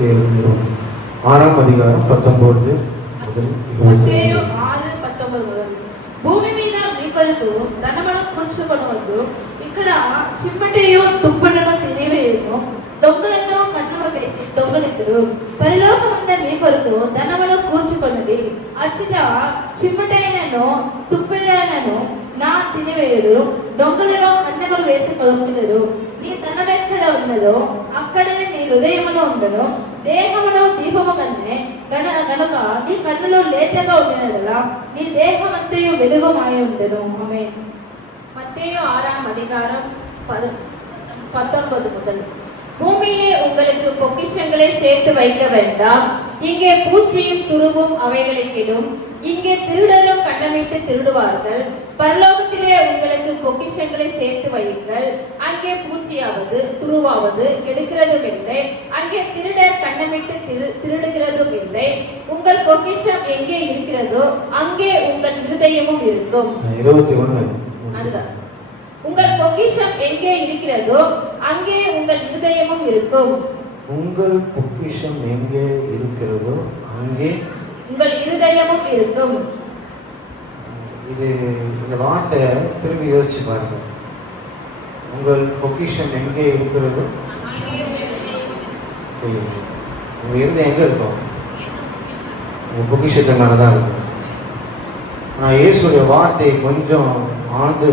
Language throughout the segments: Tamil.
வசனத்தை எழுதுகிறோம். 6ஆம் அதிகாரம் 19 முதல் 6:19 భూమి మీద మీకొరకు ధనమును కూర్చుకొనవద్దు, ఇక్కడ చిమ్మటయు తుప్పలను తినివేయును, దొంగలను కన్నులు వేసి దొంగలిద్దరు. పరలోకముంద మీ కొరకు ధనమును కూర్చుకొన్నది, అచ్చట చిమ్మటైనను తుప్పెలైనను నా తినివేయుడు, దొంగలలో కన్నులు వేసి దొంగలరు. నీ ధనమెక్కడ ఉన్నదో అక్కడే నీ హృదయములో ఉండను. దేహమును దీపము కన్నే గనుక నీ కన్నులు లేతగా ఉండినలా నీ దేహమంతయు వెలుగుమాయ ఉండను. ఆమేన్. மத்தேயு 6ஆம் அதிகாரம் 19 முதல். பூமியிலே உங்களுக்கு பொக்கிஷங்களை சேர்த்து வைக்க வேண்டாம், இங்கே பூச்சியும் துருவும் அவைகளை கெடும், இங்கே திருடரும் கண்ணமிட்டு திருடுவார்கள். பரலோகத்திலே உங்களுக்கு பொக்கிஷங்களை சேர்த்து வையுங்கள், அங்கே பூச்சியாவது துருவாவது கெடுக்கிறதும் இல்லை, அங்கே திருடர் கண்ணமிட்டு திருடுகிறதும் இல்லை. உங்கள் பொக்கிஷம் எங்கே இருக்கிறதோ அங்கே உங்கள் இருதயமும் இருக்கும். 21. அதுதான், உங்கள் பொக்கிஷம் எங்கே இருக்கிறதோ அங்கே உங்கள் இருதயமும் இருக்கும். உங்கள் பொக்கிஷம் எங்கே இருக்கிறதோ அங்கே உங்கள் இருதயமும் இருக்கும். இந்த வார்த்தை திரும்பி யோசிச்சு பாருங்க. உங்கள் பொக்கிஷம் எங்கே இருக்கிறதோ உங்க இருதயம் எங்க இருக்கும்? உங்க பொக்கிஷத்தை மேலதான் இருக்கும். நான் இயேசுடைய வார்த்தையை கொஞ்சம் ஆழ்ந்து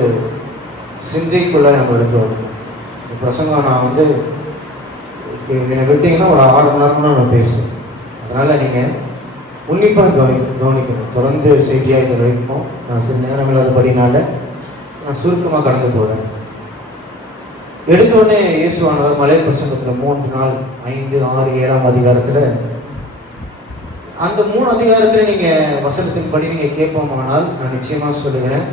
சிந்தைக்குள்ள நம்ம எடுத்து வரணும். இந்த பிரசங்கம் நான் என்னை விட்டீங்கன்னா ஒரு 6 மணி நேரம் நான் பேசுவேன். அதனால் நீங்கள் உன்னிப்பாக கவனிக்கணும். தொடர்ந்து செய்தியாக இதை வைப்போம். நான் சில நேரம் இல்லாதபடினால நான் சுருக்கமாக கடந்து போகிறேன். எடுத்தோடனே இயேசுவானவர் மலை பிரசங்கத்தில் 3 நாள் 5, 6, 7ஆம் அதிகாரத்தில் அந்த 3 அதிகாரத்தில் நீங்கள் வசனத்தின்படி நீங்கள் கேட்போமானால் நான் நிச்சயமாக சொல்லுகிறேன்,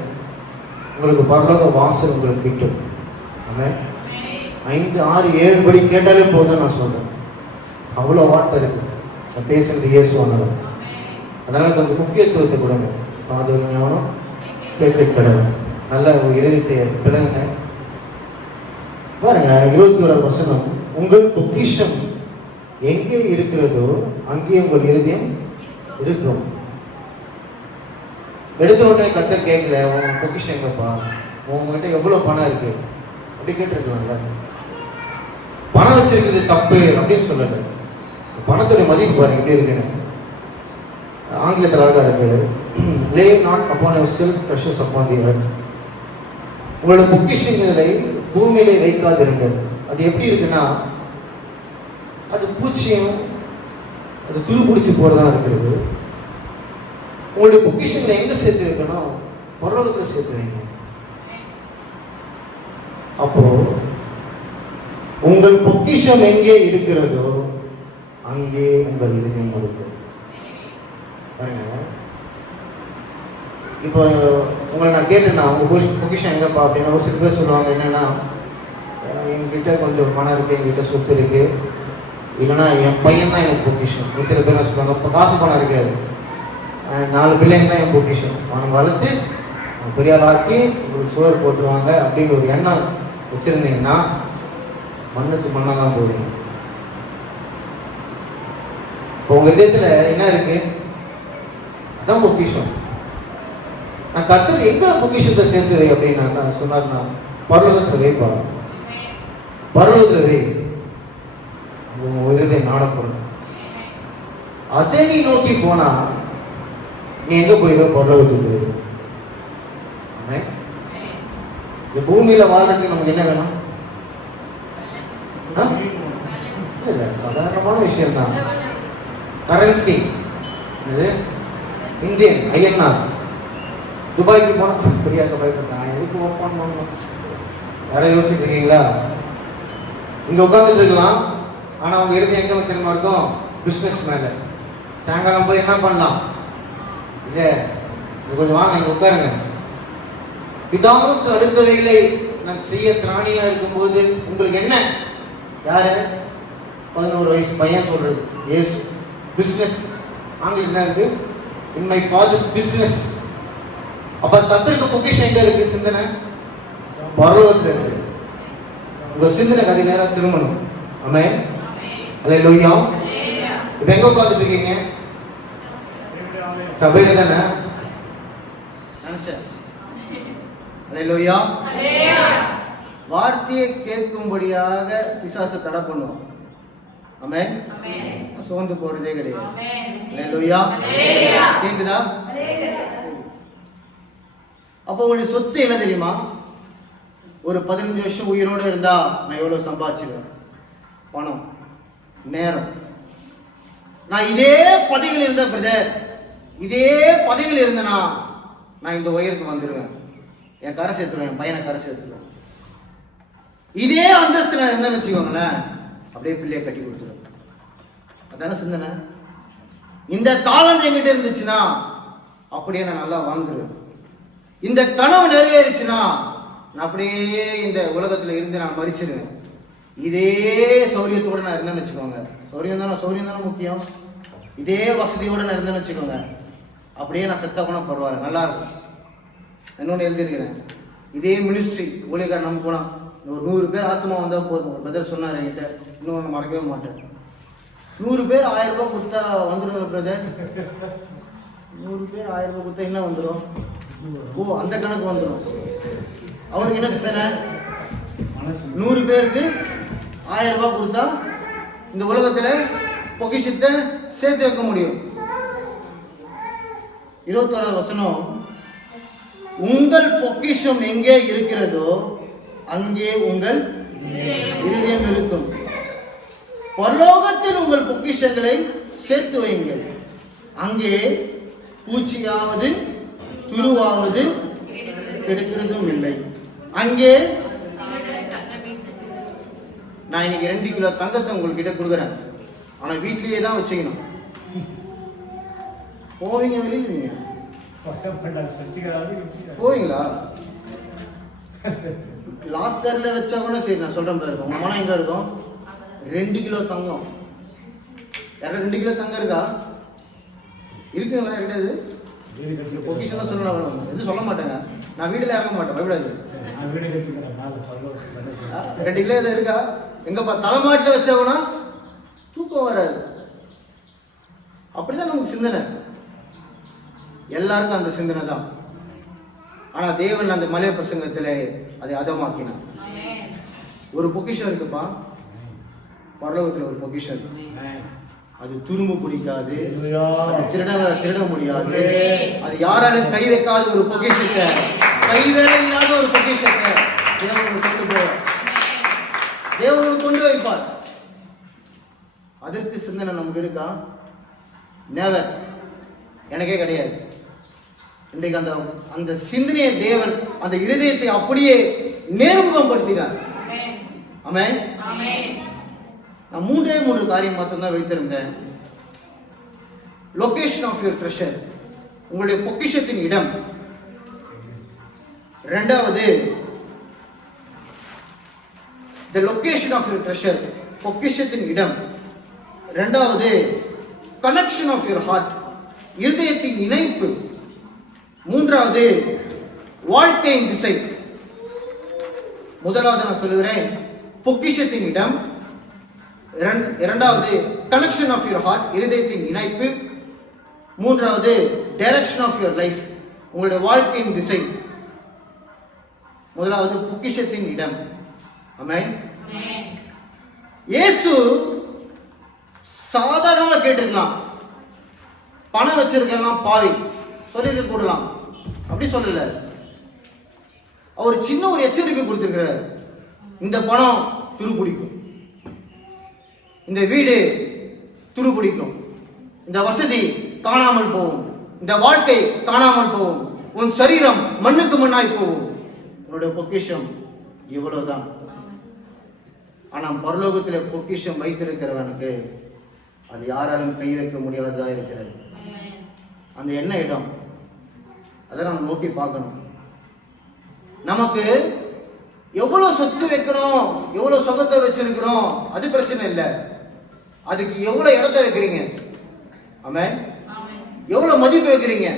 உங்களுக்கு பரலோக வாசல் உங்களுக்கு கிட்டும். ஆமாம். 5, 6, 7 படி கேட்டாலே போதும் நான் சொல்கிறேன். அவ்வளோ வார்த்தை இருக்குது. நான் பேசுகிறது இயேசுவானவர். அதனால் கொஞ்சம் முக்கியத்துவத்தை கொடுங்க. காது ஞானம் கேட்க கிடையாது. நல்ல ஒரு இருதயத்தை பிளங்க. பாருங்க 21 வசனம். உங்கள் பொக்கிஷம் எங்கே இருக்கிறதோ அங்கே உங்கள் இருதயம் இருக்கும். எடுத்த உடனே கர்த்தர் கேட்கல, உன் பொக்கிஷம் எங்கப்பா, உங்ககிட்ட எவ்வளோ பணம் இருக்கு அப்படி கேட்டுருக்கலாம்ல. பணம் வச்சிருக்கிறது தப்பு அப்படின்னு சொல்லல. பணத்துடைய மதிப்பு பாருங்க எப்படி இருக்குன்னு. ஆங்கிலத்தில் அழகாக இருக்கு, lay not upon yourself treasures upon the earth. உங்களோட பொக்கிஷங்களை பூமியிலே வைக்காதிருங்கள். அது எப்படி இருக்குன்னா, அது பூச்சியும் அது துரு பிடிச்சி போறதா இருக்கிறது. உங்களுடைய பொக்கிஷங்களை எங்க சேர்த்து வைக்கணும்? பரலோகத்தில் சேர்த்து வைங்க. அப்போ உங்கள் பொக்கிஷம் எங்கே இருக்கிறதோ அங்கே உங்கள் இருதயம் இருக்கும். பாருங்க, இப்போ உங்களை நான் கேட்டேன்னா உங்க பொக்கிஷம் எங்கப்பா அப்படின்னா ஒரு சில பேர் சொல்லுவாங்க என்னன்னா, என்கிட்ட கொஞ்சம் பணம் இருக்கு, என்கிட்ட சொத்து இருக்கு, இல்லைன்னா என் பையன் தான் எனக்கு பொக்கிஷம். ஒரு சில பேர் சொல்லுவாங்க இப்போ காசு பணம் இருக்காது, 4 பிள்ளைங்க தான் என் பொக்கிஷம், அவனை வளர்த்து பெரிய ஆளாக்கி உங்களுக்கு சோறு போட்டுருவாங்க அப்படின்னு ஒரு எண்ணம் வச்சுருந்தீங்கன்னா மண்ணுக்கு மண்ணாக தான் போவீங்க. இப்போ உங்கள் இதயத்தில் என்ன இருக்கு? அதான் பொக்கிஷம். நான் கர்த்தர் எங்க பொக்கிஷத்தை சேர்த்து வை அப்படின்னா சொன்னார்னா பரலோகத்தில் வைப்பாங்க. பரலோகத்தில் வை, உங்கள் இருதயம் நாடப்படும். அதை நீ நோக்கி போனா நீ எங்க போயிடுவ? பரலோகத்துக்கு போயிடுவ. இந்த பூமியில வாழ்றதுக்கு நமக்கு என்ன வேணும்? இல்ல, சாதாரணமான விஷயம் தான். கரன்சி இது இந்தியன் ஐஎன்ஆர். துபாய்க்கு போனா பெரியாக்க பயப்பட்டான், எதுக்கு ஓப்பன் பண்ணணும்? வேற யோசிக்கிறீங்களா? இங்க உட்காந்துட்டு இருக்கலாம், ஆனா அவங்க இருந்து எங்க வைக்கிறமா இருக்கும்? பிஸ்னஸ் மேல. சாயங்காலம் போய் என்ன பண்ணலாம்? இல்ல கொஞ்சம் வாங்க இங்க உட்காருங்க. பிதாவுக்கு அடுத்தவைகளை நான் செய்ய திராணியா இருக்கும்போது உங்களுக்கு என்ன? யாரு? 11 வயசு பையன் சொல்றது இயேசு. பிஸ்னஸ் ஆங்கிலம் என்ன இருக்கு? In my fathers business. அப்ப கர்த்தருக்கு பொக்கிஷம் எங்க இருக்கு? சிந்தனை பரலோகத்துல இருக்கு. உங்க சிந்தனை கதை நேரம் திரும்பணும். ஆமென். அல்லேலூயா. இப்ப எங்க உட்கார்ந்துட்டு இருக்கீங்க? சபையில தானே நினைச்சேன். அல்லேலூயா. வார்த்தையை கேட்கும்படியாக பிசாசு தடை பண்ணுவோம். ஆமென். சோர்ந்து போறதே கிடையாது. அல்லேலூயா. கேக்குதா? அப்போ உங்களுடைய சொத்து என்ன தெரியுமா? ஒரு 15 வருஷம் உயிரோட இருந்தா நான் எவ்வளவு சம்பாதிச்சிருவேன்? பணம், நேரம். நான் இதே பதவியில் இருந்த பிரதர், இதே பதவியில் இருந்தேனா நான் இந்த உயருக்கு வந்துடுவேன். என் கரை சேர்த்துருவேன், என் பையனை கரை சேர்த்துருவேன். இதே அந்தஸ்துல இருந்தேன்னு வச்சுக்கோங்களேன், அப்படியே பிள்ளைய கட்டி கொடுத்துருவேன். அதான சிந்தனை. இந்த தாளம் என்கிட்ட இருந்துச்சுன்னா அப்படியே நான் நல்லா வாழ்ந்துருவேன். இந்த கனவு நிறைவேறிச்சுன்னா நான் அப்படியே இந்த உலகத்துல இருந்து நான் மறிச்சிருவேன். இதே சௌரியத்தோட நான் இருந்தேன்னு வச்சுக்கோங்க. சௌரியம் தானே முக்கியம். இதே வசதியோட நான் இருந்தேன்னு வச்சுக்கோங்க, அப்படியே நான் செத்த போனா பரவாயில்ல, நல்லா இருக்கும். இன்னொன்று எழுதியிருக்கிறேன், இதே மினிஸ்ட்ரி ஊழியக்காரர் நம்ம போனா ஒரு 100 பேர் ஆத்மா வந்தா போதும். ஒரு பிரதர் சொன்னார் என்கிட்ட, இன்னொன்று மறக்கவே மாட்டேன். 100 பேர் 1000 ரூபாய் கொடுத்தா வந்துடும் பிரதர். 100 பேர் 1000 ரூபாய் கொடுத்தா என்ன வந்துடும்? ஓ, அந்த கணக்கு வந்துடும். அவருக்கு என்ன சிந்தனை? 100 பேருக்கு 1000 ரூபாய் கொடுத்தா இந்த உலகத்துல பொக்கிஷத்தை சேர்த்து வைக்க முடியும். 21வது வசனம், உங்கள் பொக்கிஷம் எங்கே இருக்கிறதோ அங்கே உங்கள் இருதயம் இருக்கும். பரலோகத்தில் உங்கள் பொக்கிஷங்களை சேர்த்து வையுங்கள். அங்கே பூச்சியாவது துருவாவது கெடுக்கிறதும் இல்லை. அங்கே நான் இன்னைக்கு 2 கிலோ தங்கத்தை உங்ககிட்ட கொடுக்குறேன், ஆனா வீட்லயே தான் வச்சுக்கணும். போவீங்க வெளியே? போவீங்களா? லாக்கர்ல வச்சா கூட சரி, நான் சொல்றேன் பாருங்க. உங்க மனம் எங்க இருக்கும்? 2 கிலோ தங்கம். யாரா 2 கிலோ தங்கம் இருக்கா? இருக்குங்களா? கிடையாது. பொக்கிஷன் தான் சொல்லணும், எதுவும் சொல்ல மாட்டேங்க. நான் வீடுல இறங்க மாட்டேன், பயப்படாது. 2 கிலோ எதாவது இருக்கா? எங்கப்பா தலைமாட்டில் வச்சவனா தூக்கம் வராது. அப்படிதான் நமக்கு சிந்தனை. எல்லாருக்கும் அந்த சிந்தனை தான். ஆனா தேவன் அந்த மலை பிரசங்கத்துல அதை அதமாக்கினான். ஒரு பொக்கிஷம் இருக்குப்பா பரலோகத்துல, ஒரு பொக்கிஷம். அது துரும்பு பிடிக்காது, அது திருட முடியாது, அது யாராலும் கை வைக்காத ஒரு பொக்கிஷத்தை, கைவேலை இல்லாத ஒரு பொக்கிஷத்தை தேவனுக்கு கொண்டு போவார், தேவனுக்கு கொண்டு வைப்பார். அதற்கு சிந்தனை நமக்கு இருக்கா? நெவர். எனக்கே கிடையாது. இன்றைக்கு அந்த சிந்தனையை தேவன் அந்த இருதயத்தை அப்படியே நேர்முகப்படுத்தினார். ஆமென். நான் 3 காரியம் மட்டும்தான் வைத்திருந்தேன். லொகேஷன் ஆஃப் யுவர் ட்ரெஷர், உங்களுடைய பொக்கிஷத்தின் இடம். 2வது the location of your treasure, பொக்கிஷத்தின் இடம். 2வது connection of your heart, இருதயத்தின் இணைப்பு. 3வது வாழ்க்கையின் திசை. முதலாவது நான் சொல்லுகிறேன், பொக்கிஷத்தின் இடம். 2வது connection of your heart, இருதயத்தின் இணைப்பு. 3வது direction of your life, உங்களுடைய வாழ்க்கையின் திசை. முதலாவது பொக்கிஷத்தின் இடம். ஆமென். இயேசு சாதாரணமா கேட்டிருக்கலாம், பணம் வச்சிருக்கலாம் பாவி சொல்லிட்டு கூடலாம், அப்படி சொல்லல. அவர் சின்ன ஒரு எச்சரிக்கை கொடுத்திருக்கிறார். இந்த பணம் துருப்பிடிக்கும், இந்த வீடு துருப்பிடிக்கும், இந்த வசதி காணாமல் போகும், இந்த வாழ்க்கை காணாமல் போகும், உன் சரீரம் மண்ணுக்கு மண்ணாய் போகும். உன்னுடைய பொக்கிஷம் இவ்வளவுதான். ஆனா பரலோகத்தில் பொக்கிஷம் வைத்திருக்கிறவனுக்கு அது யாராலும் கை வைக்க முடியாததா இருக்கிறது. அந்த என்ன இடம், அதை நம்ம நோக்கி பார்க்கணும். நமக்கு எவ்வளவு சொத்து வைக்கிறோம், எவ்வளவு சொகத்தை வச்சிருக்கிறோம், அது பிரச்சனை இல்லை. அதுக்கு எவ்வளவு இடத்தை வைக்கிறீங்க, ஆமென், எவ்வளவு மதிப்பு வைக்கிறீங்க.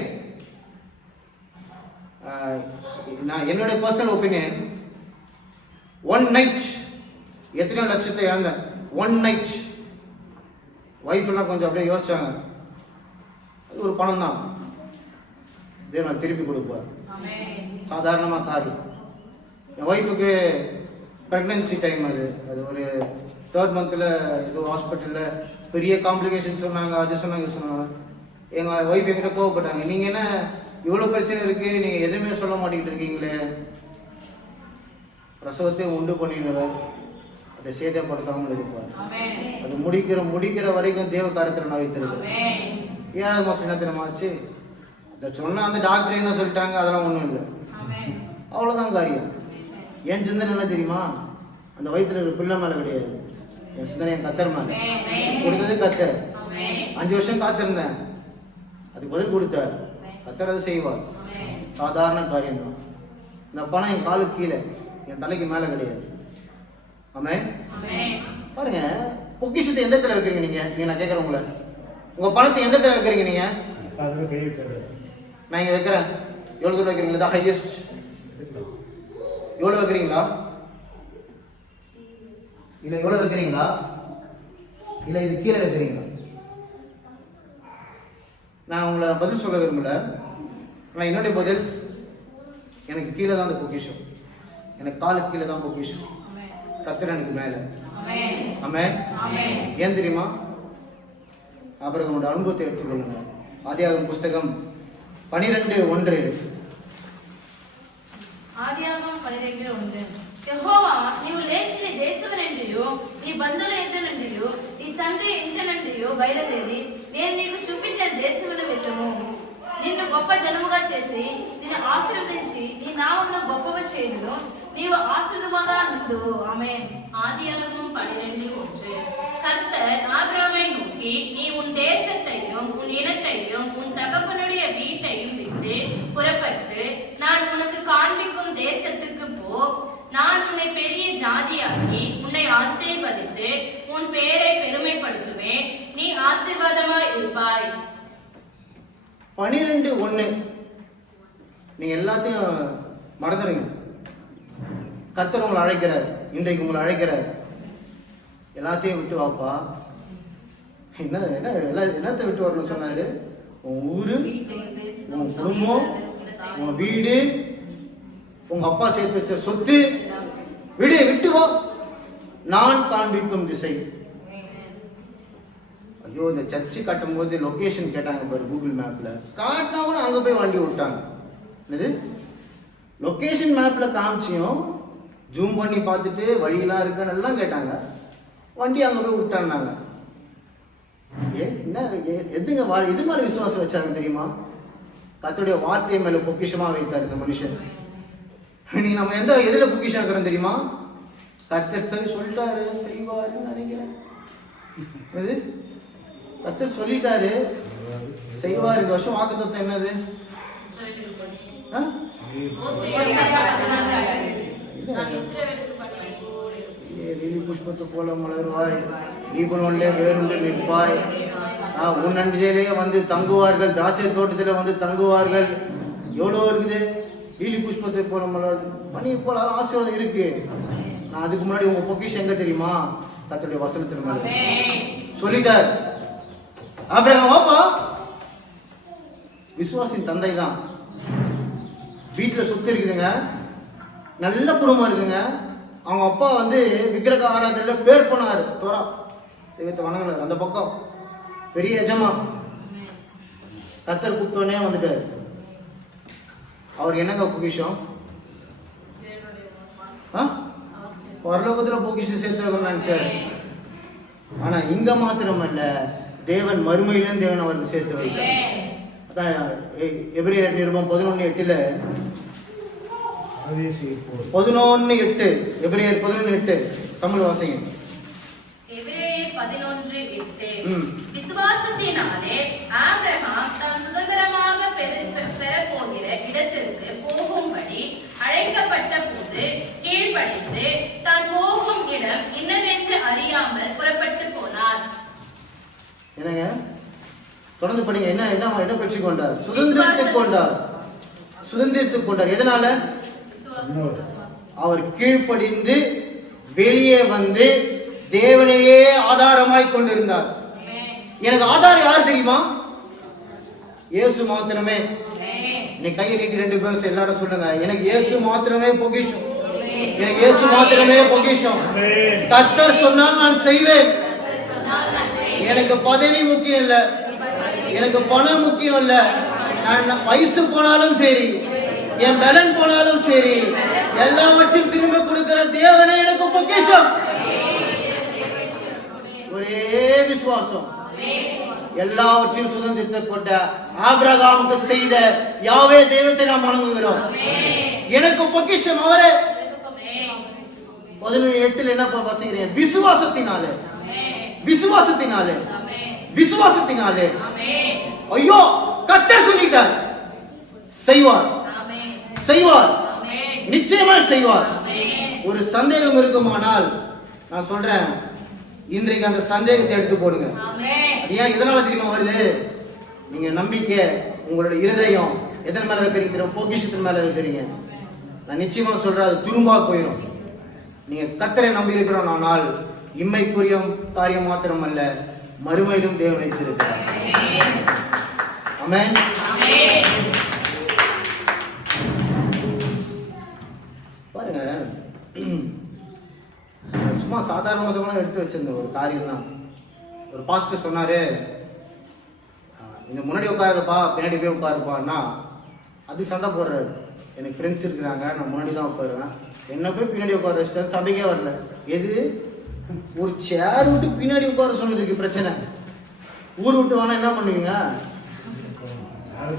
நான் என்னுடைய பர்சனல் ஒப்பீனியன், 1 நைட் எத்தனையோ லட்சத்தை இழந்தேன். 1 நைட் ஒய்ஃப் எல்லாம் கொஞ்சம் அப்படியே யோசிச்சாங்க, அது ஒரு பணம் தான், இதே நான் திருப்பி கொடுப்பேன், சாதாரணமாக காரு. என் ஒய்ஃபுக்கு ப்ரெக்னன்சி டைம், அது ஒரு 3rd மந்தில் ஏதோ ஹாஸ்பிட்டலில் பெரிய காம்ப்ளிகேஷன் சொன்னாங்க, அது சொன்னாங்க இது சொன்னாங்க. எங்கள் ஒய்ஃப் என்கிட்ட கோவப்பட்டாங்க, நீங்கள் என்ன இவ்வளோ பிரச்சனை இருக்குது, நீங்கள் எதுவுமே சொல்ல மாட்டேங்கிட்டு இருக்கீங்களே. பிரசவத்தை உண்டு பண்ணிடுவார், அதை சேதப்படுத்தாமல் இருப்பார். அது முடிக்கிற வரைக்கும் தேவ காரியத்தில் நான் வைத்திருக்கேன். 7வது மாதம் என்ன தினமாச்சு, அதை சொன்னால் அந்த டாக்டர் என்ன சொல்லிட்டாங்க, அதெல்லாம் ஒன்றும் இல்லை, அவ்வளோதான் காரியம். என் சிந்தனை என்ன தெரியுமா, அந்த வயிற்றுல ஒரு பிள்ளை மேலே கிடையாது, என் சிந்தனை என் கத்தர் மேலே. கொடுத்தது கத்தர். 5 வருஷம் காத்திருந்தேன், அதுக்கு பதில் கொடுத்தார். கத்தர் அதை செய்வார், சாதாரண காரியம் தான். இந்த பணம் என் காலுக்கு கீழே, என் தலைக்கு மேலே கிடையாது. ஆமென். பாருங்க, பொக்கிஷத்தை எந்த இடத்துல வைக்கிறீங்க நீங்க நான் கேட்குறேன் உங்களை, உங்க பணத்தை எந்த இடத்துல வைக்கிறீங்க நீங்க? நான் இங்க வைக்கிறேன், எவ்வளவு தூரம் வைக்கிறீங்களா? தான் ஹையஸ்ட் எவ்வளவு வைக்கிறீங்களா? இல்லை எவ்வளவு வைக்கிறீங்களா? இல்லை இது கீழே வைக்கிறீங்களா? நான் உங்களை பதில் சொல்ல விரும்பல. நான் என்னுடைய பதில், எனக்கு கீழே தான் அந்த பொக்கிஷம், எனக்கு காலுக்கு கீழே தான் பொக்கிஷம், கர்த்தர் எனக்கு மேலே. ஆமென். ஏன் தெரியுமா? அப்புறம் உங்களோட அனுபவத்தை எடுத்துக்கொள்ளுங்க. ஆதியாகமம் புஸ்தகம் 12:1. ఆదియాగమం 12:1. యెహోవా నీవు లేచి నీ దేశమునండియు నీ బంధువుల యొద్దనుండియు నీ తండ్రి ఇంటినుండియు బయలుదేరి నేను నీకు చూపించిన దేశమును వెళ్ళుము. నిన్ను గొప్ప జనముగా చేసి నిన్ను ఆశీర్వదించి నీ నామమును గొప్పగా చేయుదును. నీవు ఆశీర్వాదముగా నుండువు. ఆమేన్. ஆதியாகமம் 12:1. கர்த்தர் ஆபிரகாமை நோக்கி, நீ உன் தேசத்தையும் உன் இனத்தையும் உன் தகப்பனுடைய வீட்டையும் விட்டு புறப்பட்டு நான் உனக்கு காண்பிக்கும் தேசத்துக்கு போ. நான் உன்னை பெரிய ஜாதியாக்கி உன்னை ஆசீர்வதித்து உன் பேரை பெருமைப்படுத்துவேன். நீ ஆசீர்வாதமாய் இருப்பாய். 12:1. நீங்க எல்லாத்தையும் மறந்துடுங்க. கர்த்தர் உங்களை அழைக்கிறார், இன்றைக்கு உங்களை அழைக்கிறார். எல்லாத்தையும் விட்டு வாப்பா. என்னத்தை விட்டு வரணும்னு சொன்னாரு? உன் ஊரு, உன் குடும்பம், உன் வீடு, உங்க அப்பா சேர்த்து வச்ச சொத்து விட்டு வா, நான் காண்பிக்கும் திசை. ஐயோ, இந்த சர்ச்சு கட்டும் போது லொகேஷன் கேட்டாங்க பாரு, கூகுள் மேப்ல காட்டினாவும் அங்க போய் வண்டி விட்டாங்க. என்னது, லொகேஷன் மேப்ல காமிச்சியும் ஜூம் பண்ணி பார்த்துட்டு வழியெல்லாம் இருக்குன்னு எல்லாம் கேட்டாங்க, வண்டி அங்க போய் விட்டாங்க. என்ன எதுங்க எது மாதிரி விசுவாசம் வச்சாங்க தெரியுமா? கர்த்தருடைய வார்த்தை மேல பொக்கிஷமா வைத்தார் இந்த மனுஷன். நீ நம்ம எதுல பொக்கிஷம் இருக்கிறோம் தெரியுமா? கர்த்தர் சரி சொல்லிட்டாரு, செய்வாருன்னு நினைக்கிறேன். கர்த்தர் சொல்லிட்டாரு, செய்வார். இந்த வருஷம் வாக்குத்தத்தம் என்னது? லிலி புஷ்பத்தை போல மலர்வாய், லீபனோனிலே வேறுண்டு நிற்பாய், உன் அண்டிலே வந்து தங்குவார்கள், திராட்சை தோட்டத்தில் வந்து தங்குவார்கள். எவ்வளோ இருக்குது? லீலி புஷ்பத்தை போல மலர், மணியை போல ஆசீர்வாதம் இருக்கு. நான் அதுக்கு முன்னாடி உங்க பொக்கிஷம் எங்க தெரியுமா? கர்த்தருடைய வசனத்தின் மேல சொல்லிட்டார். அப்புறம் வாப்பா, விசுவாசின் தந்தை தான். வீட்டில் சொத்து இருக்குதுங்க, நல்ல குடும்பம் இருக்குங்க. அவங்க அப்பா வந்து விக்கிரக ஆராதனையில பேர் போனாரு, தோரா தெய்வத்தை வணங்கினார். அந்த பக்கம் பெரிய எஜமா. கர்த்தர் கூப்பிட்டோன்னே வந்துட்டார். அவர் என்னங்க பொக்கிஷம்? பரலோகத்துல பொக்கிஷம் சேர்த்து நினைச்சார். ஆனா இங்க மாத்திரமல்ல, தேவன் மறுமையிலும் தேவன் அவருக்கு சேர்த்து வைத்தார். அதான் எபிரேயர் நிருபம் 11:8. 11:8. எபிரேயர் 11:8 தமிழ் வாசிங்க. எபிரேயர் 11:8. விசுவாசத்தினாலே ஆபிரகாம் தான் சுதந்திரமாக பெறப்போகிற இடத்திற்கு போகும்படி அழைக்கப்பட்ட போது கீழ்ப்படிந்து தான் போகும் இடம் இன்னதென்று அறியாமல் புறப்பட்டு போனார். என்னங்க தொடர்ந்து படிங்க. என்ன பெற்றுக் கொண்டார்? சுதந்திரத்துக் கொண்டார். சுதந்திரத்துக் கொண்டார். எதனால? அவர் கீழ்ப்படிந்து வெளியே வந்து தேவனையே ஆதாரமாய் கொண்டிருந்தார். எனக்கு ஆதார் யார் தெரியுமா? இயேசு மாத்திரமே. நீ கையை நீட்டி 2 பேரும் எல்லாரும் சொல்லுங்க, எனக்கு இயேசு மாத்திரமே பொக்கிஷம். எனக்கு இயேசு மாத்திரமே பொக்கிஷம். கர்த்தர் சொன்னால் நான் செய்வேன். எனக்கு பதவி முக்கியம் இல்ல, எனக்கு பணம் முக்கியம் இல்ல. நான் வயசு போனாலும் சரி, என் பலன் போனாலும் சரி, எல்லாவற்றையும் திரும்ப கொடுக்கிற தேவனே எனக்கு பொக்கிஷம். ஒரே விசுவாசம். எல்லாவற்றையும் சுதந்திரத்தை கொண்ட ஆபிரகாமுக்கு செய்த யாவே தெய்வத்தை நாம் வணங்குகிறோம். எனக்கு பொக்கிஷம் அவரே. 11:8 என்ன வாசிக்கிறேன்? விசுவாசத்தினாலே, விசுவாசத்தினாலே, விசுவாசத்தினாலே. ஐயோ, கர்த்தர் சொல்லிட்டார், செய்வார், செய்வார், நிச்சயமா செய்வார். ஒரு சந்தேகம் இருக்குமானால் நான் சொல்றேன், இன்றைக்கு அந்த சந்தேகத்தை எடுத்து போடுங்க. ஏன் இதனால தெரியுமா வருது? நீங்க நம்பிக்கை, உங்களுடைய இருதயம் எதன் மேல வைக்கிறீங்க? பொக்கிஷத்தின் மேல வைக்கிறீங்க. நான் நிச்சயமா சொல்றேன், அது துரும்பா போயிடும். நீங்க கர்த்தரை நம்பி இருக்கிறோம், ஆனால் இம்மைக்குரிய காரியம் மாத்திரம் அல்ல, மறுமையிலும் தேவன் வைத்திருக்கிறார். ஆமென். பாருங்க, சும்மா சாதாரணமாக எடுத்து வச்சிருந்த ஒரு காரியம் தான். ஒரு பாஸ்டர் சொன்னாரு, நீங்க முன்னாடி உட்காருப்பா, பின்னாடி போய் உட்காருப்பான்னா அது சண்டை போடுறாரு. எனக்கு ஃப்ரெண்ட்ஸ் இருக்கிறாங்க, நான் முன்னாடி தான் உட்காருவேன், என்ன போய் பின்னாடி உட்கார வச்சிட்டேன், சபைக்கே வரல. எது? ஒரு சேர் விட்டு பின்னாடி உட்கார சொன்னதுக்கு பிரச்சனை. ஊர் விட்டு வேணா என்ன பண்ணுவீங்க?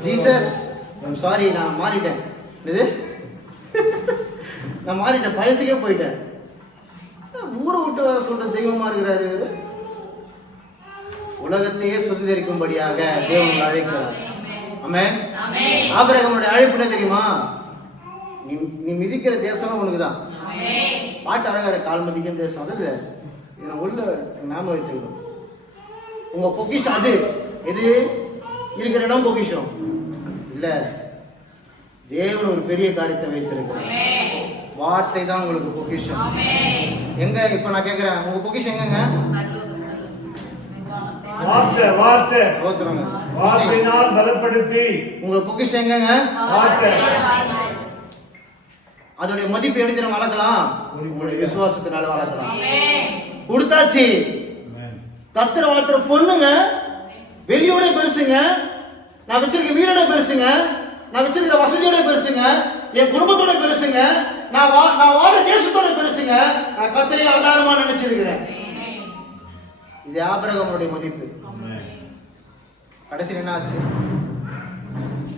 ஜீசஸ் சாரி, நான் மாறிட்டேன். இது நான் மாறிட்டேன், பழசுக்கே போயிட்டேன். ஊரை விட்டு வர சொல்ற தெய்வமா இருக்கிறாரு. உலகத்தையே சுதந்திரிக்கும்படியாக தேவன் அழைக்கிறார். ஆமென். ஆபிரகாமுடைய அழைப்பு என்ன தெரியுமா? நீ மிதிக்கிற தேசம் உனக்குதான். பாட்டு அழகார, கால் மதிக்கிற தேசம். அது இதை உள்ள நாம வைத்துக்கணும். உங்க பொக்கிஷம் அது. எது? இருக்கிற இடம் பொக்கிஷம் இல்ல. தேவன் ஒரு பெரிய காரியத்தை வைத்திருக்கிறார். வார்த்தை தான் உங்களுக்கு பொக்கிஷம். எங்க இப்ப நான் கேக்குறேன், உங்க பொக்கிஷம் எங்கங்க? வார்த்தை, வார்த்தை. சோத்திரங்க. வார்த்தையினால் பலப்படுத்தி. உங்க பொக்கிஷம் எங்கங்க? வார்த்தை. அதோடைய மதிப்பு எப்படி நம்ம வளர்க்கலாம்? உங்களுடைய விசுவாசத்தினால வளர்க்கலாம். கொடுத்தாச்சு. கர்த்தரை வளர்த்துற பொண்ணுங்க வெளியோட பெருசுங்க, நான் வச்சிருக்க வீடோட பெருசுங்க, நான் வச்சிருக்கிற வசதியோட பெருசுங்க, என் குடும்பத்தோட பெருசுங்க, நான் வாழ தேசத்தோட பெருசுங்க. நான் கர்த்தரை ஆதாரமா நினைச்சிருக்கிறேன். இது ஆபிரகாமுடைய மதிப்பு. கடைசியில் என்ன ஆச்சு?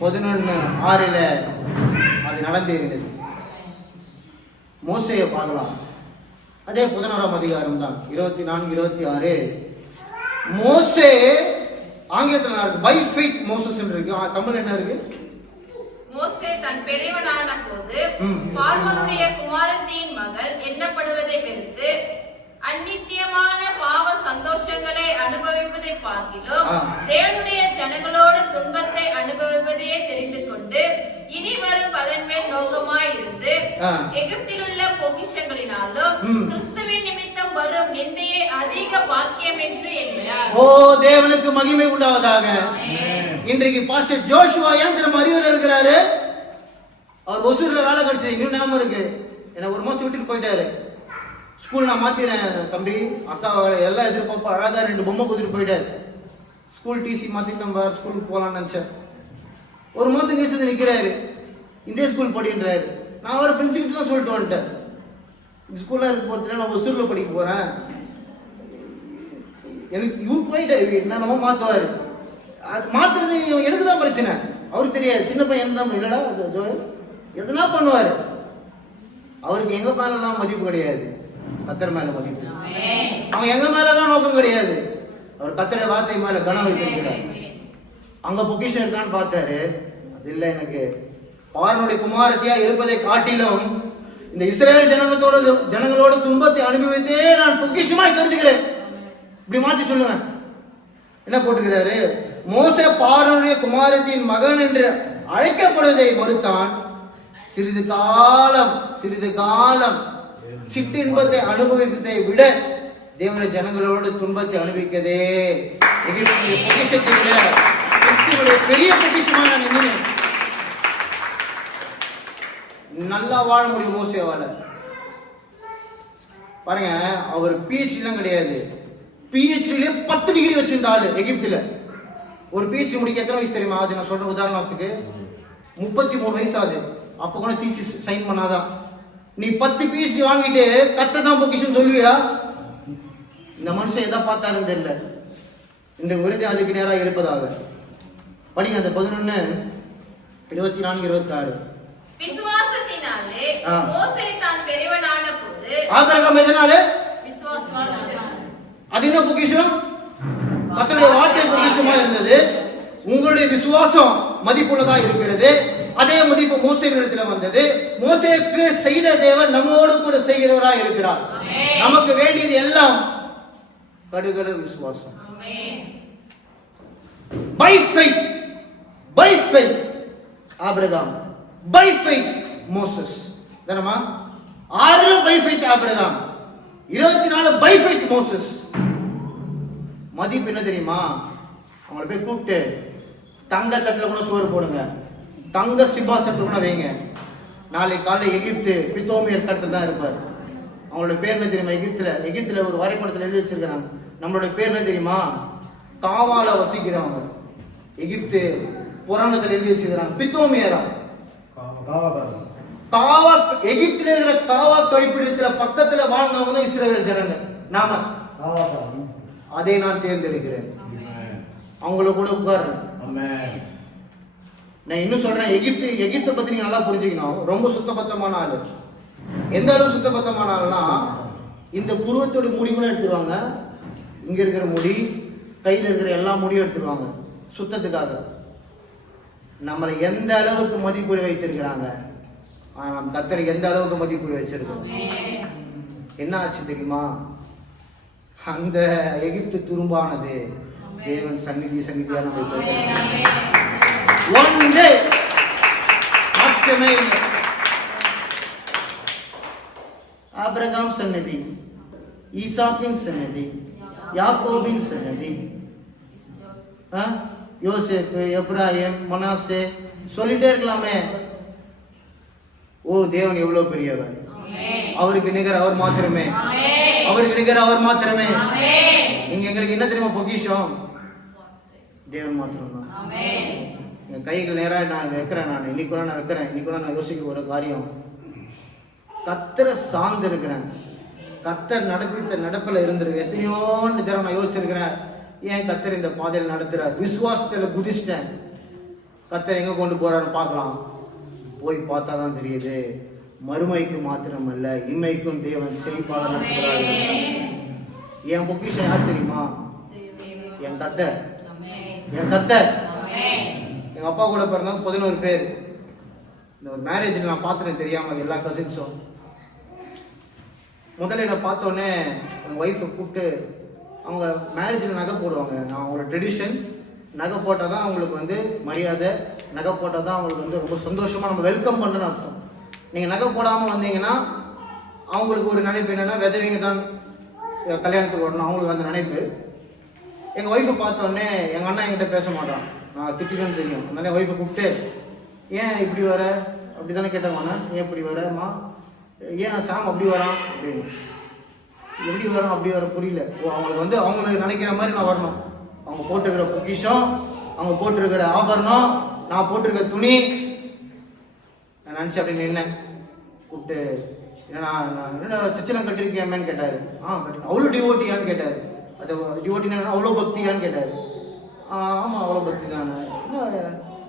11:6 அது நடந்தேறினது. மோசேயை பார்க்கலாம். அதே 11ஆம் அதிகாரம் தான், 24, 26. மோசே ஆங்கிலத்தில் இருக்கு, பை ஃபெய்த் மோசஸ் இருக்கு. தமிழ் என்ன இருக்கு? மோசே தன் பெரியவனான போது பார்வோனுடைய குமாரத்தியின் மகள் எண்ணப்படுவதை வெறுத்து அநித்தியமான பாவ சந்தோஷங்களை அனுபவிப்பதை பார்க்கிலும் தேவனுடைய ஜனங்களோடு துன்பத்தை அனுபவிப்பதையே தெரிந்து கொண்டு இனி வரும் பலன் மேல் நோக்கமாய் இருந்து எகிப்தில் உள்ள பொக்கிஷங்களினாலும் கிறிஸ்துவின் நிமித்தம் வரும் நிந்தையே அதிக பாக்கியம் என்று எண்ணினார். ஓ, தேவனுக்கு மகிமை உண்டாவதாக. இன்றைக்கு பாஸ்டர் ஜோஷுவா ஏன் திரும்ப அறிவுல இருக்கிறாரு? அவர் ஒசூர்ல வேலை கிடைச்சது இன்னும் ஞாபகம் இருக்கு. என்ன ஒரு மாசம் விட்டுட்டு போயிட்டாரு. ஸ்கூல் நான் மாத்திரேன் தம்பி, அக்கா எல்லாம் எதிர்பார்ப்பா அழகா 2 பொம்மை கொடுத்துட்டு போயிட்டாரு. ஸ்கூல் டிசி மாத்திட்டு நம்ம ஸ்கூலுக்கு போகலான்னு நினைச்சேன். ஒரு மாசம் கழிச்சு நிற்கிறாரு, இந்த ஸ்கூல் படின்றாரு. நான் அவரை ஃப்ரெண்ட்ஸ்கிட்டலாம் சொல்லிட்டு வந்துட்டேன், இந்த ஸ்கூல்ல இருக்க போறதுல நான் ஒசூர்ல படிக்க போறேன். எனக்கு இவரு போயிட்டாரு, என்னென்னமோ மாத்துவாரு. அது மாத்துறது எனக்கு தான் பிரச்சனை, அவருக்கு தெரியாது. சின்ன பையன் தான், இல்லடா ஜோயல் எதனா பண்ணுவாரு. அவருக்கு எங்க மேலாம் மதிப்பு கிடையாது, கர்த்தர் மேல மதிப்பு. அவன் எங்க மேலாம் நோக்கம் கிடையாது, அவர் கர்த்தருடைய வார்த்தை மேல கனம் வைத்திருக்கிறார். அங்க பொக்கிஷன் இருக்கான்னு பார்த்தாரு, அது இல்ல. எனக்கு பார்வனுடைய குமாரத்தியா இருப்பதை காட்டிலும் இந்த இஸ்ரவேல் ஜனங்களோட துன்பத்தை அனுபவித்தே நான் பொக்கிஷமாய் கருதுகிறேன். இப்படி மாத்தி சொல்லுங்க. என்ன போட்டுக்கிறாரு? மோசே பார்வனுடைய குமாரத்தின் மகன் என்று அழைக்கப்படுவதை மறுத்தான். சிறிது காலம் சிற்றின்பத்தை அனுபவிப்பதை விட தேவனுடைய ஜனங்களோடு துன்பத்தை அனுபவிக்கதே எகிப்திய பொக்கிஷத்தில கிறிஸ்துவுடைய பெரிய பொக்கிஷமா நான் நின்னேன். நல்லா வாழ முடியும் மோசேவால. பாருங்க, அவர் பிஹெச்டிலாம் கிடையாது, பிஹெச்டிலே 10 டிகிரி வச்சிருந்த ஆளு எகிப்துல. ஒரு பிஹெச்டி முடிக்க எத்தனை வயசு தெரியுமா? அது நான் சொல்ற உதாரணத்துக்கு 33 வயசு ஆகுது. அப்ப கூட தீசிஸ் சைன் பண்ணாதான். நீ 10 பிஹெச்டி வாங்கிட்டு கர்த்தர் தான் பொக்கிஷம் சொல்லுவியா? இந்த மனுஷன் எதை பார்த்தாருன்னு தெரியல. இந்த விருது அதுக்கு நேராக இருப்பதாக. படிங்க அந்த 11:24-26. விசுவாசத்தினாலே மோசே தான் பெரியவனான போது ஆபிரகாம் எதனால? விசுவாசத்தினாலே. அது என்ன பொக்கிஷம்? கர்த்தருடைய வார்த்தை பொக்கிஷமா இருந்தது. உங்களுடைய விசுவாசம் மதிப்புள்ளதா இருக்கிறது. அதே மதிப்பு மோசேவிடத்துல வந்தது. மோசேக்கு செய்த தேவன் நம்மோடு கூட செய்கிறவரா இருக்கிறார். நமக்கு வேண்டியது எல்லாம் கடுகள விசுவாசம். By faith, by faith Abraham, by faith Moses. தானமா? 6 by faith Abraham, 24 by faith Moses. மதிப்பு என்ன தெரியுமா? அவங்கள போய் கூப்பிட்டு தங்க தட்டில் கூட சோறு போடுங்க, தங்க சிம்மாசனத்துல கூட வைங்க. நாளைக்கு காலையில் எகிப்து பித்தோமியர் கடத்துல தான் இருப்பார். அவங்களோட பேர் என்ன தெரியுமா? எகிப்துல ஒரு வரைபடத்தில் எழுதி வச்சிருக்கிறாங்க. நம்மளோட பேர் என்ன தெரியுமா? காவால வசிக்கிறவங்க. எகிப்து புராணத்தில் எழுதி வச்சிருக்கிறாங்க பித்தோமியரா. காவா, எகிப்துல இருக்கிற காவா கழிப்பிடத்துல பக்கத்துல வாழ்ந்தவங்க தான் இஸ்ரவேல் ஜனங்க. நாம அதை நான் தேர்ந்தெடுக்கிறேன். அவங்கள கூட உட்கார்றேன். நான் இன்னும் சொல்றேன், எகிப்தை பத்தி நீங்க நல்லா புரிஞ்சுக்கணும். ரொம்ப சுத்தபத்தமான ஆளு. எந்த அளவு சுத்தபத்தமான ஆளுனா, இந்த புருவத்தோட முடி கூட எடுத்துருவாங்க. இங்க இருக்கிற முடி, கையில இருக்கிற எல்லா முடியும் எடுத்துருவாங்க சுத்தத்துக்காக. நம்மளை எந்த அளவுக்கு மதிப்பீடு வைத்திருக்கிறாங்க. நம் கர்த்தர் எந்த அளவுக்கு மதிப்பீடு வச்சிருக்கோம். என்ன ஆச்சு தெரியுமா? அந்த எகிப்து துரும்பானது தேவன் சந்நிதியா நம்ம ஒன்றே மாற்றமே இல்லை. ஆபிரகாம் சன்னதி, ஈசாக்கின் சன்னதி, யாக்கோபின் சன்னதி, யோசேப்பு, எப்ராயிம், மனாசே, சொல்லிட்டே இருக்கலாமே. ஓ, தேவன் எவ்வளவு பெரியவர். அவருக்கு நிகர் அவர் மாத்திரமே, அவருக்கு நிகர் அவர் மாத்திரமே. நீங்க எங்களுக்கு என்ன தெரியுமா பொக்கிஷம்? தேவன் மாத்திரம் தான். என் கைகள் நேராக நான் வைக்கிறேன். நான் இன்னைக்கு கூட நான் வைக்கிறேன். இன்னைக்கு கூட நான் யோசிக்க ஒரு காரியம், கர்த்தரை சார்ந்து இருக்கிறேன். கர்த்தர் நடப்பித்த நடப்பில் இருந்திருக்கு. எத்தனையோன்னு தடவை நான் யோசிச்சிருக்கிறேன், ஏன் கர்த்தர் இந்த பாதையில் நடத்துறார். விசுவாசத்தில் குதிச்சிட்டேன். கர்த்தர் எங்க கொண்டு போறாருன்னு பார்க்கலாம். போய் பார்த்தா தான் தெரியுது, மறுமைக்கு மாத்திரம் அல்ல, இம்மைக்கும் தேவன் செழிப்பாக நடத்துகிறார். என் பொக்கிஷம் யார் தெரியுமா? என் கர்த்தர். என் கர்த்தர். எங்க அப்பா கூட பிறந்தாங்க 11 பேர். இந்த ஒரு மேரேஜில் நான் பார்த்துட்டேன் தெரியாம எல்லா கசின்ஸும். முதல்ல நான் பார்த்தோன்னே எங்கள் ஒய்ஃபை கூப்பிட்டு, அவங்க மேரேஜில் நகை போடுவாங்க. நான் அவங்களோட ட்ரெடிஷன், நகை போட்டால் தான் அவங்களுக்கு மரியாதை, நகை போட்டால் தான் அவங்களுக்கு ரொம்ப சந்தோஷமாக நம்ம வெல்கம் பண்ணுறேன்னு அர்த்தம். நீங்கள் நகை போடாமல் வந்தீங்கன்னா அவங்களுக்கு ஒரு நினைப்பு என்னென்னா, விதவைங்க தான் கல்யாணத்துக்கு வரணும், அவங்களுக்கு அந்த நினைப்பு. எங்கள் ஒய்ஃபை பார்த்தோன்னே எங்கள் அண்ணா என்கிட்ட பேச மாட்டான், நான் திட்டிக்கணும்னு தெரியும். அதனால ஒய்ஃபை கூப்பிட்டு, ஏன் இப்படி வர அப்படி தானே கேட்டாங்கண்ணா, ஏன் இப்படி வரமா, ஏன் சாம் அப்படி வரான் அப்படின்னு. எப்படி வரும் அப்படி வர புரியல. அவங்களுக்கு அவங்களுக்கு நினைக்கிற மாதிரி நான் வரணும். அவங்க போட்டிருக்கிற பொக்கிஷம், அவங்க போட்டிருக்கிற ஆபரணம், நான் போட்டிருக்கிற துணி, நான் நினச்சி அப்படி நின்னேன். கூப்பிட்டு, நான் என்னடா சச்சனம் கட்டிருக்கேன்னு கேட்டார். கட்டி அவ்வளோ டிவோட்டியான்னு கேட்டார். அது டிவோட்டினா அவ்வளோ பக்தியான்னு கேட்டார். ஆமாம் அவ்வளோ பக்தி தான்.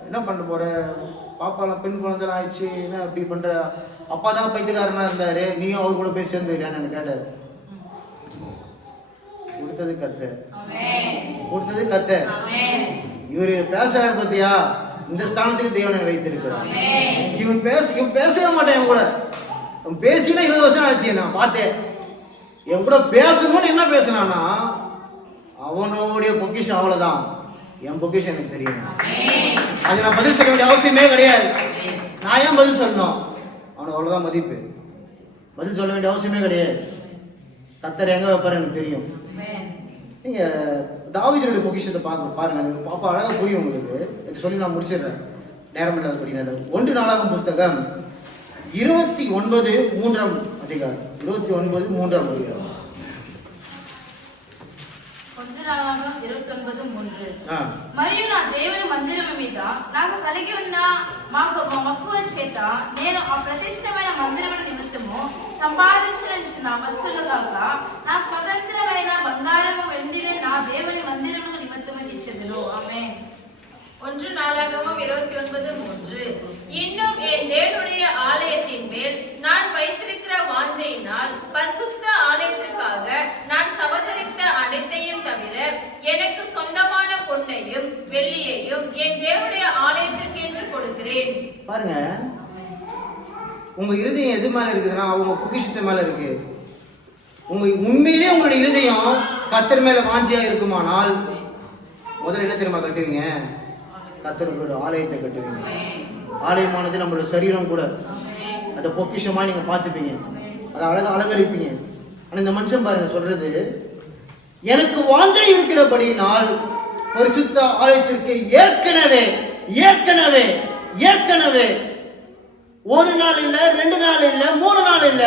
என்ன பண்ண போகிற, பாப்பாலாம் பெண் குழந்தைலாம் ஆயிடுச்சு, என்ன அப்படி பண்ணுற, அப்பா தான் பைத்தியக்காரனாக இருந்தார், நீயும் அவர் கூட போய் சேர்ந்துருக்கான்னு எனக்கு கேட்டார். கொடுத்தது கர்த்தர், கொடுத்தது கர்த்தர். இவரு பேசுறாரு பத்தியா, இந்த ஸ்தானத்துக்கு தேவனை வைத்திருக்கிறார். இவன் பேசவே மாட்டேன். என் கூட பேசினா 20 வருஷம் ஆச்சு. நான் பார்த்தேன், என் கூட பேசணும்னு என்ன பேசினானா, அவனுடைய பொக்கிஷம் அவ்வளவுதான். என் பொக்கிஷம் எனக்கு தெரியும். அது நான் பதில் சொல்ல வேண்டிய அவசியமே கிடையாது. நான் ஏன் பதில் சொல்லணும்? அவனுக்கு அவ்வளவுதான் மதிப்பு. பதில் சொல்ல வேண்டிய அவசியமே கிடையாது. கர்த்தர் எங்க வைப்பாரு எனக்கு தெரியும். நீங்க தாவீதுடைய பொக்கிஷத்தை பாருங்க, பாப்பா அழகா புரியும் உங்களுக்கு. இது சொல்லி நான் முடிச்சிடுறேன், நேரம் இல்லாதபடினால. 1 நாளாகமம் புஸ்தகம் 29:3 அதிகாரம். 29:3 அதிகாரம். 1 నారాగం 29:3. ఆ. మరియు నా దేవుని మందిరము మీద నాకు కలిగి ఉన్న మాకు మక్కువ చేత నేను ఆ ప్రతిష్టమైన మందిరము నిమిత్తము సంపాదించిన వస్తువులు కాక నా స్వతంత్రమైన బంగారము వెండిని నా దేవుని మందిరము నిమిత్తము ఇచ్చెదను. ఆమేన్. 1 நாளாகமம் 29:3. இன்னும் என் தேவனுடைய ஆலயத்தின் மேல் நான் வைத்திருக்கிற வாஞ்சையினால் பரிசுத்த ஆலயத்திற்காக நான் சபதரித்த அனைத்தையும் தவிர எனக்கு சொந்தமான பொன்னையும் வெள்ளியையும் என் தேவனுடைய ஆலயத்திற்கு என்று கொடுக்கிறேன். பாருங்க, உங்க இருதயம் எது மேல இருக்குதுன்னா அவங்க பொக்கிஷத்து மேல இருக்கு. உண்மையிலேயே உங்களுடைய இருதயம் கர்த்தர் மேல வாஞ்சியா இருக்குமானால் முதல்ல என்ன தெரியுமா கட்டுவீங்க? கர்த்தருக்கு ஒரு ஆலயத்தை கட்டுவீங்க. ஆலயமானது நம்மளோட சரீரம் கூட. அந்த பொக்கிஷமா நீங்க பார்த்துப்பீங்க, அதை அழகா அலங்கரிப்பீங்க. ஆனா இந்த மனுஷன் பாருங்க சொல்றது, எனக்கு வாஞ்சை இருக்கிறபடினால் பரிசுத்த ஆலயத்திற்கு ஏற்கனவே ஏற்கனவே ஏற்கனவே 1 நாள் இல்ல, 2 நாள் இல்ல, 3 நாள் இல்ல,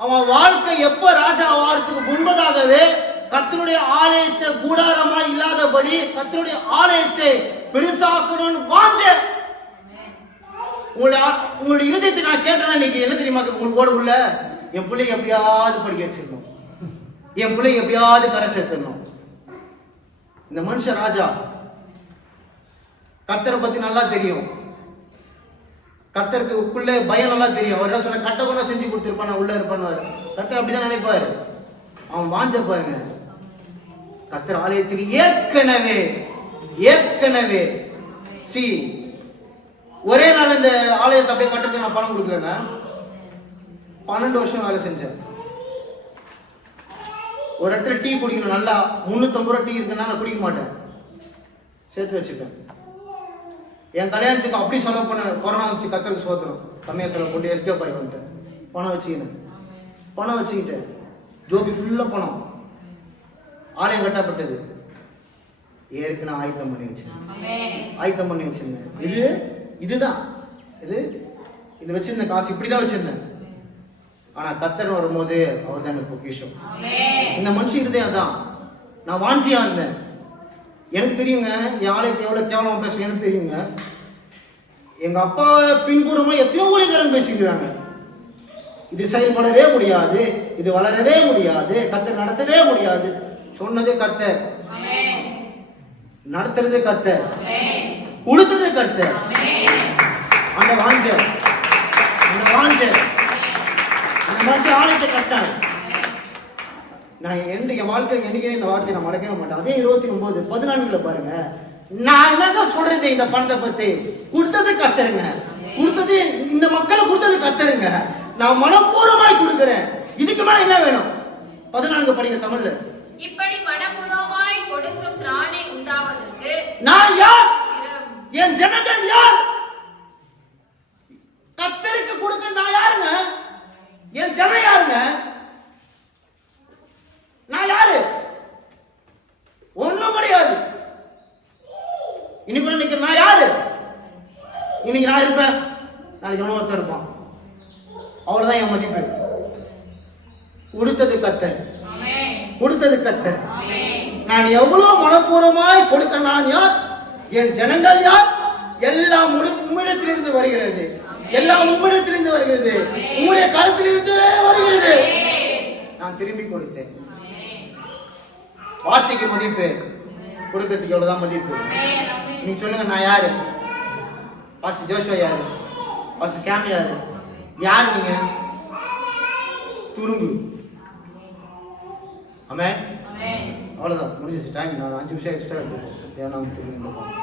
அவன் வாழ்க்கை எப்ப ராஜா ஆகிறதுக்கு முன்பதாகவே கர்த்தருடைய ஆலயத்தை கூடாரமா இல்லாதபடி கர்த்தருடைய ஆலயத்தை பெருசாக்கணும்னு வாஞ்ச. உங்களுடைய இருதயத்தை நான் கேட்டேன்னா இன்னைக்கு என்ன தெரியுமா உங்களுக்கு ஓட உள்ள, என் பிள்ளைய எப்படியாவது படிக்க வச்சிடணும், என் பிள்ளைய எப்படியாவது கரை சேர்த்துடணும். இந்த மனுஷன் ராஜா, கர்த்தரை பத்தி நல்லா தெரியும், கர்த்தருக்கு உள்ள பயம் நல்லா தெரியும். அவர் சொன்ன கட்ட கொண்டா செஞ்சு கொடுத்துருப்பான், நான் உள்ள இருப்பான்னு. கர்த்தர் அப்படிதான் நினைப்பாரு. அவன் வாஞ்ச பாருங்க, கர்த்தர் ஆலயத்துக்கு ஏற்கனவே ஏற்கனவே ஒரே நாள் இந்த ஆலயத்தை அப்படியே கட்டுறதுக்கு நான் பணம் கொடுக்கலங்க. 12 வருஷம் வேலை செஞ்சேன். ஒரு இடத்துல டீ குடிக்கணும், நல்லா 350 ரூபா டீ இருக்குன்னா நான் குடிக்க மாட்டேன், சேர்த்து வச்சுப்பேன். என் கல்யாணத்துக்கு அப்படி செலவு பண்ண, கொரோனா வந்துச்சு, கர்த்தருக்கு சோதனம் கம்மியாக செலவு போட்டு எஸ்கேப் ஆகி வந்துட்டேன். பணம் வச்சுக்கிட்டேன், ஜோபி ஃபுல்லாக பணம். ஆலயம் கட்டப்பட்டது, ஏற்கனவே ஆயத்தம் பண்ணி வச்சிருந்தேன். இதுதான் இது வச்சிருந்த காசு இப்படிதான் வச்சிருந்தேன். ஆனா கர்த்தர் வரும்போது அவர் தான் எனக்கு பொக்கிஷம். இந்த மனுஷன் இருந்தேன், அதான் நான் வாஞ்சியா இருந்தேன். எனக்கு தெரியுங்க என் ஆலயத்தை எவ்வளவு கேவலமா பேசுறேன் எனக்கு தெரியுங்க. எங்க அப்பா பின்புறமா எத்தனையோ ஊழியக்காரன் பேசிக்கிறாங்க. இது செயல்படவே முடியாது, இது வளரவே முடியாது, கர்த்தர் நடத்தவே முடியாது. சொன்னதே கர்த்தர், நடத்துறதே கர்த்தர், கொடுத்ததே கர்த்தர். அந்த வாஞ்ச அந்த மனுஷன் ஆலயத்தை கட்டாங்க. நான் என் வாழ்க்கையில் என்னைக்கே இந்த வார்த்தையை நான் மறக்கவே மாட்டேன். அதே 29:14 பாருங்க, நான் என்னதான் சொல்றது இந்த பணத்தை பத்தி? கொடுத்தது கர்த்தருங்க, கொடுத்தது இந்த மக்களை கொடுத்தது கர்த்தருங்க. நான் மனப்பூர்வமாய் கொடுக்கிறேன், இதுக்கு மேல என்ன வேணும்? 14 படிங்க தமிழ்ல. இப்படி மனப்பூர்வமாய் கொடுக்கும் திராணி உண்டாவதற்கு நான் யார்? என் ஜனங்கள் யார்? கர்த்தருக்கு கொடுக்க நான் யாருங்க? என் ஜனம் யாருங்க? நான் யாரு? ஒண்ணும் கிடையாது. இன்னைக்கு நான் யாரு? இன்னைக்கு நான் இருப்பேன், நாளைக்கு ஒருத்தர் இருப்பான். அவ்வளவுதான் என் மதிப்பு. கொடுத்தது கர்த்தர், கொடுத்தது கர்த்தர். நான் எவ்வளவு மனப்பூர்வமாய் கொடுக்க நான் யார்? என் ஜனங்கள் யார்? எல்லாம் உம்மிடத்திலிருந்து வருகிறது, எல்லாம் உம்மிடத்திலிருந்து வருகிறது, உங்களுடைய கருத்திலிருந்து வருகிறது. நான் திரும்பி கொடுத்தேன். வார்த்தைக்கு மதிப்பு, கொடுக்கறதுக்கு எவ்வளவுதான் மதிப்பு. நீ சொல்லுங்க, நான் யாரு? பாஸ்டர் ஜோஷுவா யாரு? பாஸ்டர் சாம் யாரு? யார் நீங்க? துரும்பு. ஆமென். அவ்வளவுதான், முடிஞ்சிச்சு டைம். நான் 5 நிமிஷம் எக்ஸ்ட்ரா எடுத்துப்போம்.